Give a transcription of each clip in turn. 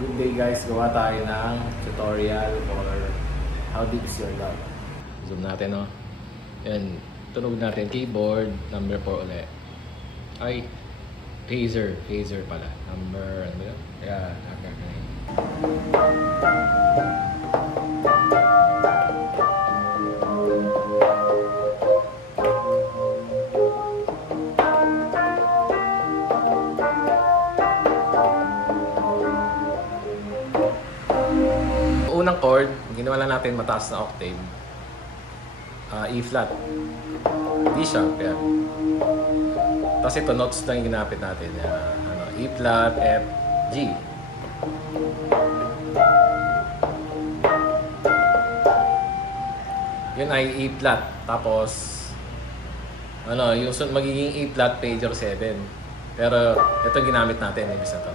Good day guys, gawa tayo ng tutorial for how deep is your love. Zoom natin, no? Yan, tunog natin keyboard, number 4 ulit. Ay, phaser pala. Number, ano ba yun? Yan, unang chord, ginawa lang natin mataas na octave. E flat, D sharp, yan. Tapos ito, notes lang yung ginapit natin. E flat, F, G. Yun ay E flat. Tapos, yung magiging E flat major 7. Pero ito ginamit natin, ibig na to.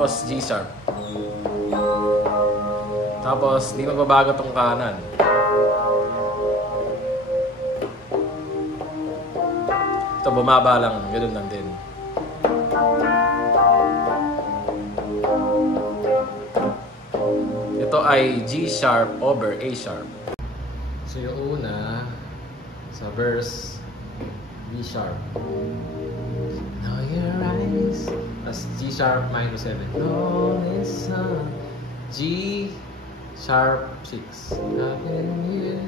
Tapos G sharp. Tapos di magbabago tong kanan. Ito bumaba lang, ganoon lang din. Ito ay G sharp over A sharp. So yung una sa verse, B sharp. Now your eyes. As G sharp minor 7. Lonely sun. G sharp 6. Loving you.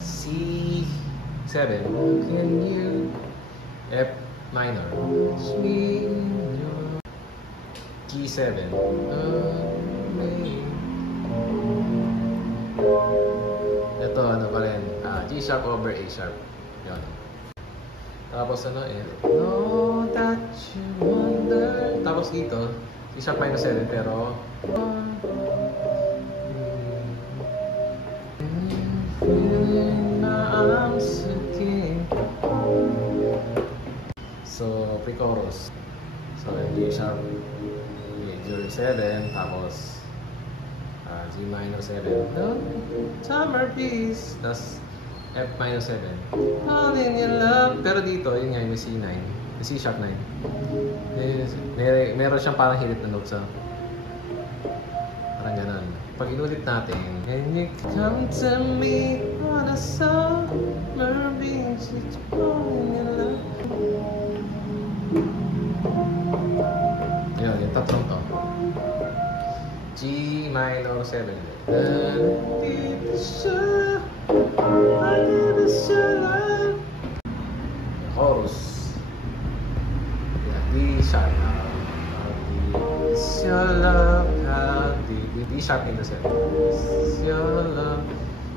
C 7. Loving you. F minor. G 7. Ito ano pa rin. G sharp over A sharp. Yan. Tapos know that you wonder. Tapos dito, G sharp minor 7 pero so pre-chorus. So G sharp major 7 tapos G minor 7. Summer peace. Tapos F minor 7. All in your love. Pero dito, yun nga, may C9. May C sharp 9. Meron siyang parang hilit na notes. Parang ganun. Pag inulit natin, and you come to me on a summer beach, it's all in your love. Yun, yung tatlong to. G minor 7. Chorus. D sharp. D sharp into 7.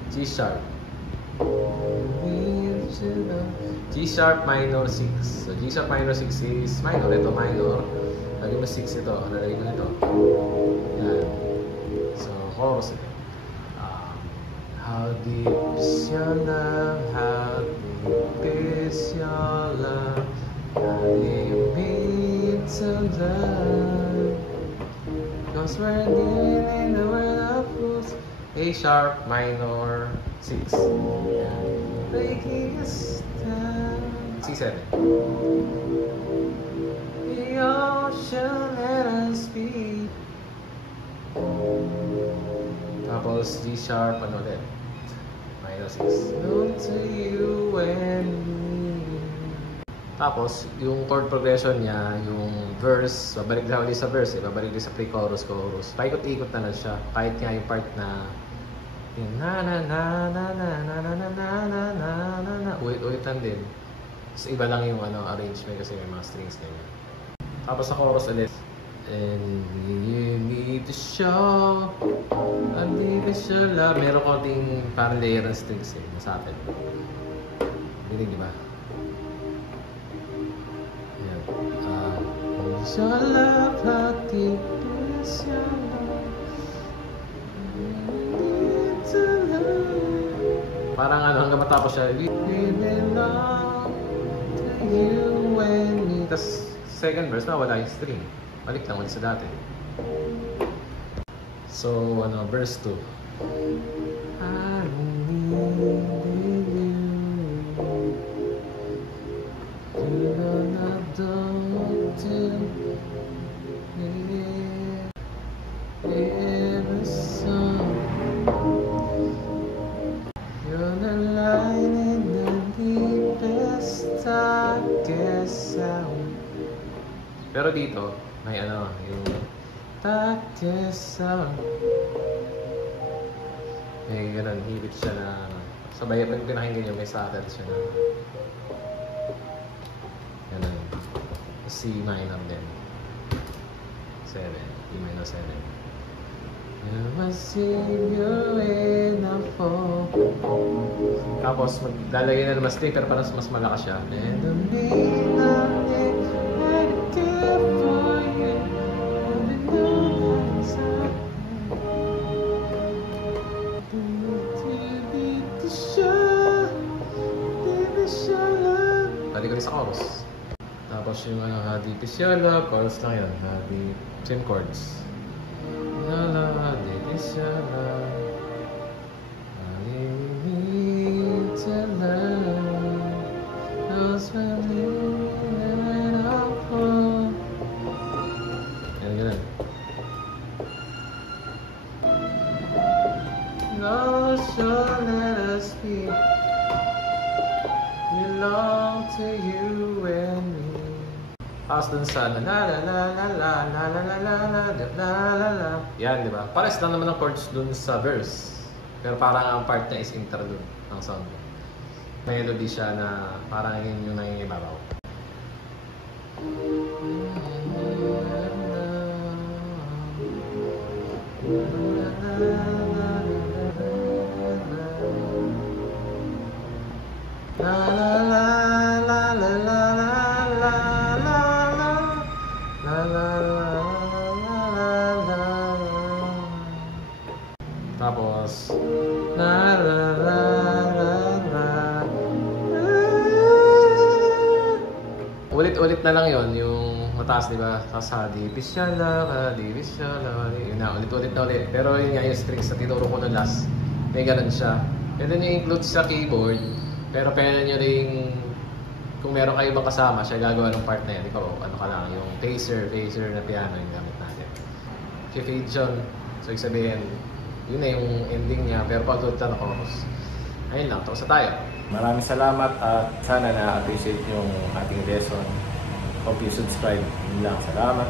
G sharp. G sharp minor 6. So G sharp minor 6 is minor. Ito minor. Lagi mo 6 ito. Nalagay mo ito. Yan. So chorus ito. How deep is your love? How deep is your love? How deep is your love? Cause we're living in the world of fools. A sharp minor 6. Breaking us down. C7. The ocean let us be. Tapos G sharp ano ulit? Minor 6. Look to you and me. Tapos, yung chord progression niya, yung verse, babalik na ulit sa verse, babalik ulit sa pre-chorus, chorus. Paikot-ikot na lang siya. Kahit nga yung part na yung na na na na na na na na na na na na na ulit-ulitan din. So, iba lang yung arrangement kasi may mga strings ganyan. Tapos sa chorus ulit. And you need to show a deepest your love. Meron konting parang layer ng strings sa atin. Dinig, di ba? Yan. Your love, how deep is your love? Need to love. Parang hanggang matapos siya. We belong to you and me. Tapos second verse, nawala yung string. Balik lang ulit sa dati. So, verse 2. I need you. sound. Pero dito, may ano, yung that sound. May ganun, hibit siya na sabay pag pinakinggan nyo, may stutter siya na ganun. C minor din. 7, E minor 7. You're my savior when I fall. Tapos maglalagay na naman sticker para mas malakas siya. And the name of it, I care for you. And I know that's all. Dito siya lang. Tali ko rin sa chorus. Tapos yung Hadi Pisyola, chorus lang yun. Hadi, same chords. Hadi Pisyola. No, sure, let us be. Belong to you and me. Tapos dun sa la la la la la la la la la la la la la. Yan, di ba? Pares lang naman ang chords dun sa verse. Pero parang ang part niya is interlude ng song. Melody siya na parang yun yung nangingibabaw. La la la la la la la la la la la la. Tapos la la la la la. Ulit-ulit na lang yon yung mataas, di ba? Hadi Pisyola, Hadi Pisyola, yun na, ulit-ulit na ulit. Pero yun nga yung strings na tinuro ko na last, may ganun siya. Pwede nyo include sa keyboard, pero pwede nyo rin, kung meron kayo ibang kasama, siya gagawa ng part na yan. Ikaw, ano ka lang, yung phaser na piano yung gamit natin. Fade yun. So, ibig sabihin, yun na yung ending niya, pero pag-ulit na chorus. Ayun lang, tapos na tayo. Maraming salamat at sana na-appreciate yung ating lesson. Hope you subscribe. Yun lang, salamat.